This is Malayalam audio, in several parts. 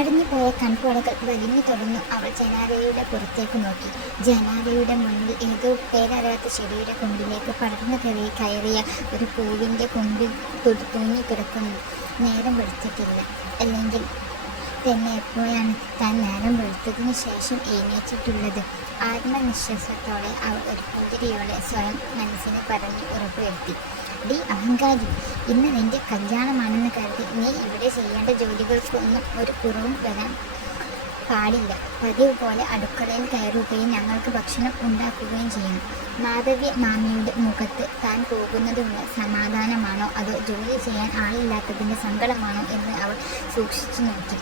അടഞ്ഞുപോയ കൺപോളകൾ വലിഞ്ഞു തുറന്നു അവൾ ജനാലയുടെ പുറത്തേക്ക് നോക്കി. ജനാലയുടെ മുന്നിൽ ഏതോ പേരറിയാത്ത ചെടിയുടെ കൊമ്പിലേക്ക് പടർന്നു കയറിയ ഒരു പൂവിൻ്റെ കൊമ്പിൽ തൂങ്ങി കിടക്കുന്നു. നേരം വെളുത്തിട്ടില്ല. അല്ലെങ്കിൽ തന്നെ എപ്പോഴാണ് താൻ നേരം വെളുത്തതിനു ശേഷം എഴുന്നേറ്റിട്ടുള്ളത്? ആത്മനിശ്വാസത്തോടെ അവൾ ഒരു പുഞ്ചിരിയോടെ സ്വയം മനസ്സിനെ പറഞ്ഞ് ഉറപ്പുവരുത്തി. ഡി അഹങ്കാരി, ഇന്ന് നിന്റെ കല്യാണമാണെന്ന് കരുതി നീ ഇവിടെ ചെയ്യേണ്ട ജോലികൾക്കൊന്നും ഒരു കുറവും വരാൻ പാടില്ല. പതിവ് പോലെ അടുക്കളയിൽ കയറുകയും ഞങ്ങൾക്ക് ഭക്ഷണം ഉണ്ടാക്കുകയും ചെയ്യണം. മാധവ്യ മാമിയുടെ മുഖത്ത് താൻ പോകുന്നതിനുള്ള സമാധാനമാണോ അതോ ജോലി ചെയ്യാൻ ആളില്ലാത്തതിൻ്റെ സങ്കടമാണോ എന്ന് അവൾ സൂക്ഷിച്ചു നോക്കി.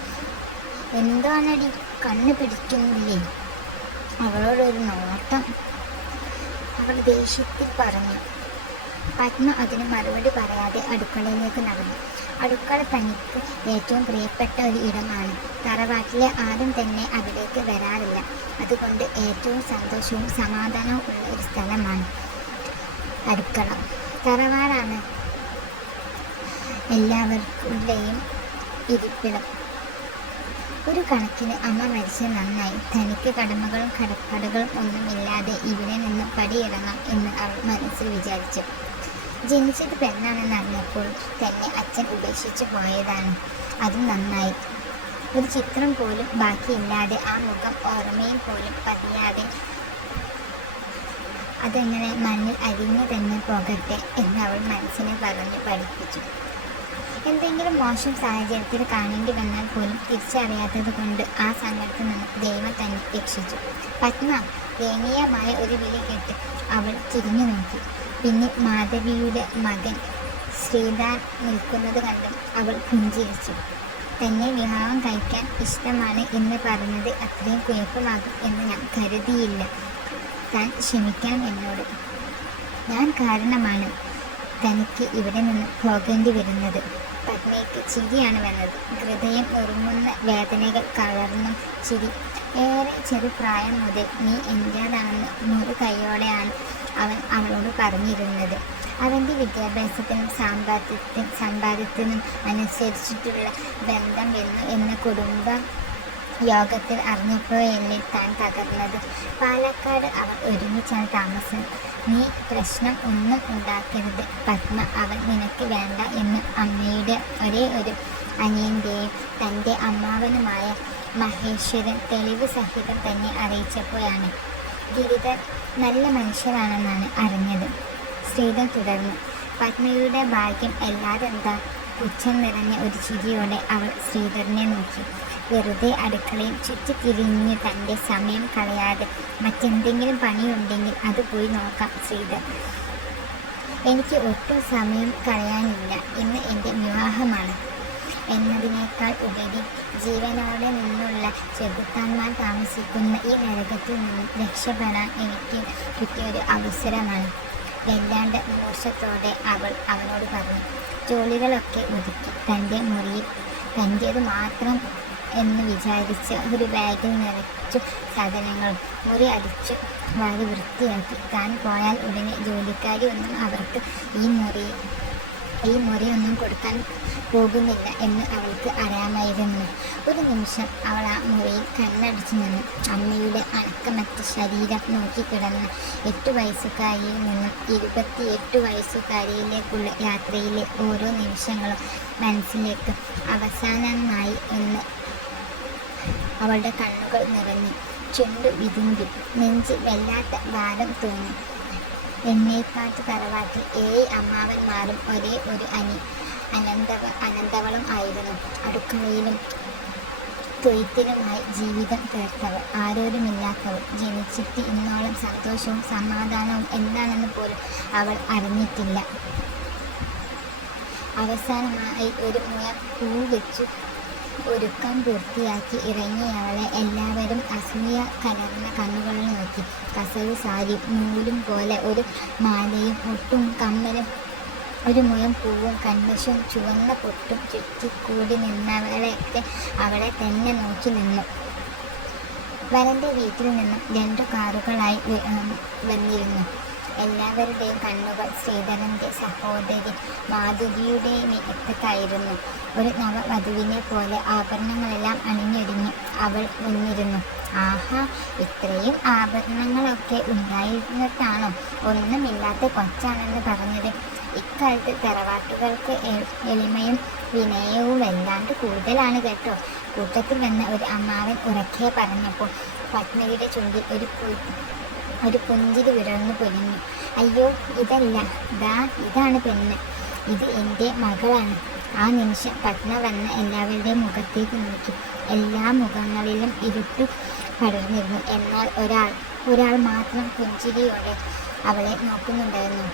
എന്താണടി, കണ്ണ് പിടിക്കുന്നില്ലേ? അവളോടൊരു നോട്ടം. അവൾ ദേഷ്യത്തിൽ പറഞ്ഞു. പത്മ അതിന് മറുപടി പറയാതെ അടുക്കളയിലേക്ക് നടന്നു. അടുക്കള തനിക്ക് ഏറ്റവും പ്രിയപ്പെട്ട ഒരു ഇടമാണ്. തറവാട്ടിലെ ആരും തന്നെ അവിടേക്ക് വരാറില്ല. അതുകൊണ്ട് ഏറ്റവും സന്തോഷവും സമാധാനവും ഉള്ള ഒരു സ്ഥലമാണ് അടുക്കള. തറവാടാണ് എല്ലാവർക്കുടെയും ഇരിപ്പിടം. ഒരു കണക്കിന് അമ്മ മരിച്ചത് നന്നായി. തനിക്ക് കടമകളും കടപ്പാടുകളും ഒന്നുമില്ലാതെ ഇവിടെ നിന്ന് പടിയിറങ്ങാം എന്ന് അവൾ മനസ്സിൽ വിചാരിച്ചു. ജനിച്ചത് പെണ്ണാണെന്ന് അറിഞ്ഞപ്പോൾ തന്നെ അച്ഛൻ ഉപേക്ഷിച്ചു പോയതാണ്. അതും നന്നായി. ഒരു ചിത്രം പോലും ബാക്കിയില്ലാതെ ആ മുഖം ഓർമ്മയിൽ പോലും പതിയാതെ അതെങ്ങനെ മണ്ണിൽ അരിഞ്ഞു തന്നെ പോകട്ടെ എന്ന് അവൾ മനസ്സിനെ പറഞ്ഞ് പഠിപ്പിച്ചു. എന്തെങ്കിലും മോശം സാഹചര്യത്തിൽ കാണേണ്ടി വന്നാൽ പോലും തിരിച്ചറിയാത്തത് കൊണ്ട് ആ സങ്കടത്തിൽ നിന്ന് ദൈവം തന്നെ രക്ഷിച്ചു. പത്മ, ദയനീയമായ ഒരു വിളി കേട്ട് അവൾ തിരിഞ്ഞു നോക്കി. പിന്നെ മാധവിയുടെ മകൻ ശ്രീധർ നിൽക്കുന്നത് കണ്ട് അവൾ പുഞ്ചിരിച്ചു. തന്നെ വിവാഹം കഴിക്കാൻ ഇഷ്ടമാണ് എന്ന് പറഞ്ഞത് അത്രയും കുഴപ്പമാകും എന്ന് ഞാൻ കരുതിയില്ല. താൻ ക്ഷമിക്കണം എന്നോട്. ഞാൻ കാരണമാണ് തനിക്ക് ഇവിടെ നിന്ന് പോകേണ്ടി വരുന്നത്. പത്മയ്ക്ക് ചിരിയാണ് വന്നത്. ഹൃദയം ഉറുമുന്ന വേദനകൾ കലർന്നും ചിരി. ഏറെ ചെറുപ്രായം മുതൽ നീ എൻ്റേതാണെന്ന് മുറു കൈയോടെയാണ് അവൻ അവളോട് പറഞ്ഞിരുന്നത്. അവൻ്റെ വിദ്യാഭ്യാസത്തിനും സമ്പാദ്യത്തിനും അനുസരിച്ചിട്ടുള്ള ബന്ധം എന്ന കുടുംബ യോഗത്തിൽ അറിഞ്ഞപ്പോഴല്ലേ താൻ തകർന്നത്. പാലക്കാട് അവർ ഒരുമിച്ചാണ് താമസം. നീ പ്രശ്നം ഒന്നും ഉണ്ടാക്കരുത് പത്മ. അവൻ നിനക്ക് വേണ്ട എന്ന് അമ്മയുടെ ഒരേ ഒരു അനിയൻ്റെയും തൻ്റെ അമ്മാവനുമായ മഹേശ്വരൻ തെളിവ് സഹിതം തന്നെ അറിയിച്ചപ്പോഴാണ് ഗിരിധർ നല്ല മനുഷ്യരാണെന്നാണ് അറിഞ്ഞത്. ശ്രീധർ തുടർന്നു. പത്മയുടെ ഭാഗ്യം അല്ലാതെന്താ? പുച്ഛം നിറഞ്ഞ ഒരു ചിരിയോടെ അവൾ ശ്രീധരനെ നോക്കി. വെറുതെ അടുക്കളയിൽ ചുറ്റിത്തിരിഞ്ഞ് തൻ്റെ സമയം കളയാതെ മറ്റെന്തെങ്കിലും പണിയുണ്ടെങ്കിൽ അത് പോയി നോക്കാം ശ്രീധർ. എനിക്ക് ഒട്ടും സമയം കളയാനില്ല. ഇന്ന് എൻ്റെ വിവാഹമാണ്. എന്നതിനേക്കാൾ ഉപരി ജീവനോടെ നിന്നുള്ള ചെകുത്താന്മാർ താമസിക്കുന്ന ഈ നരകത്തിൽ നിന്നും രക്ഷപ്പെടാൻ എനിക്ക് കിട്ടിയൊരു അവസരമാണ്. വല്ലാണ്ട് മോശത്തോടെ അവൾ അവനോട് പറഞ്ഞു. ജോലികളൊക്കെ ഒതുക്കി തൻ്റെ മുറിയിൽ തൻ്റേത് മാത്രം എന്ന് വിചാരിച്ച് ഒരു ബാഗിൽ നിറച്ചു സാധനങ്ങളും മുറി അടിച്ചു വാരി വൃത്തിയാക്കി. താൻ പോയാൽ ഉടനെ ജോലിക്കാരി ഒന്നും അവർക്ക് ഈ മുറിയൊന്നും കൊടുക്കാൻ പോകുന്നില്ല എന്ന് അവൾക്ക് അറിയാമായിരുന്നു. ഒരു നിമിഷം അവൾ ആ മുറിയിൽ കണ്ണടിച്ചു നിന്നു. അമ്മയുടെ അനക്കമറ്റ ശരീരം നോക്കിക്കിടന്ന 8 വയസ്സുകാരിയിൽ നിന്നും 28 വയസ്സുകാരിയിലേക്കുള്ള യാത്രയിലെ ഓരോ നിമിഷങ്ങളും മനസ്സിലേക്ക് അവസാനമായി എന്ന് അവളുടെ കണ്ണുകൾ നിറഞ്ഞു. ചുണ്ടു വിതുമ്പി. നെഞ്ചിൽ വല്ലാത്ത ഭാരം തോന്നി. എണ്ണേക്കാട്ട് തറവാട്ടിൽ 7 അമ്മാവന്മാരും ഒരേ ഒരു അനന്തവളും ആയിരുന്നു. അടുക്കളയിലും തൊയ്ത്തിലുമായി ജീവിതം തീർത്തവൾ, ആരോരുമില്ലാത്തവൾ. ജനിച്ചിട്ട് ഇന്നോളം സന്തോഷവും സമാധാനവും എന്താണെന്ന് പോലും അവൾ അറിഞ്ഞിട്ടില്ല. അവസാനമായി ഒരു മുഴം പൂ വെച്ചു ഒരുക്കം പൂർത്തിയാക്കി ഇറങ്ങിയവളെ എല്ലാവരും അസൂയ കലർന്ന കണ്ണുകളിൽ നോക്കി. കസവ് സാരിയും നൂലും പോലെ ഒരു മാലയും മുട്ടും കമ്മലും ഒരു മുഴം പൂവും കൺവശവും ചുവന്ന പൊട്ടും ചുറ്റിക്കൂടി നിന്നവളെയൊക്കെ അവളെ തന്നെ നോക്കി നിന്നു. വരൻ്റെ വീട്ടിൽ നിന്നും 2 കാറുകളായി വന്നിരുന്നു. എല്ലാവരുടെയും കണ്ണുകൾ ശ്രീധരൻ്റെ സഹോദരി മാധുരിയുടെ മുഖത്തേക്കായിരുന്നു. ഒരു നവവധുവിനെ പോലെ ആഭരണങ്ങളെല്ലാം അണിഞ്ഞൊരുങ്ങി അവൾ നിന്നിരുന്നു. ആഹാ, ഇത്രയും ആഭരണങ്ങളൊക്കെ ഉണ്ടായിരുന്നിട്ടാണോ ഒന്നുമില്ലാത്ത കൊച്ചാണെന്ന് പറഞ്ഞത്? ഇക്കാലത്ത് തറവാട്ടുകൾക്ക് എളിമയും വിനയവും വല്ലാണ്ട് കൂടുതലാണ് കേട്ടോ. കൂട്ടത്തിൽ വന്ന ഒരു അമ്മാവൻ ഉറക്കെ പറഞ്ഞപ്പോൾ പത്മയുടെ ചുണ്ടിൽ ഒരു പുഞ്ചിരി വിടർന്നു പൊലിഞ്ഞു. അയ്യോ, ഇതല്ല, ഇതാണ് പെണ്ണ്, ഇത് എൻ്റെ മകളാണ്. ആ നിമിഷം പത്മ വന്ന എല്ലാവരുടെയും മുഖത്തേക്ക് നോക്കി. എല്ലാ മുഖങ്ങളിലും ഇരുട്ട് പടർന്നിരുന്നു. എന്നാൽ ഒരാൾ മാത്രം പുഞ്ചിരിയോടെ അവളെ നോക്കുന്നുണ്ടായിരുന്നു.